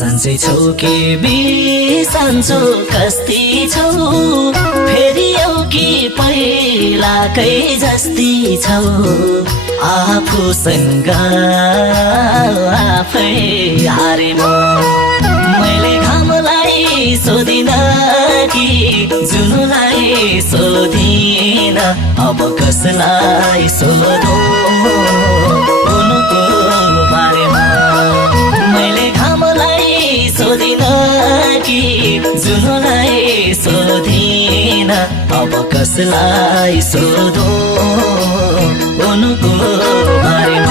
सन्चै छौ कि बिसन्चो कस्ती छौ फेरि आऊ कि पहिलाकै जस्ती छौ आफूसँग आफै हारे म मैले घामलाई सोधिन कि जुनुलाई सोधिन अब कसलाई सोधौँ उनको बारेमा मैले घामलाई सोधिन कि जुनुलाई सोधिन अब कसलाई सोधौँ उनको बारेमा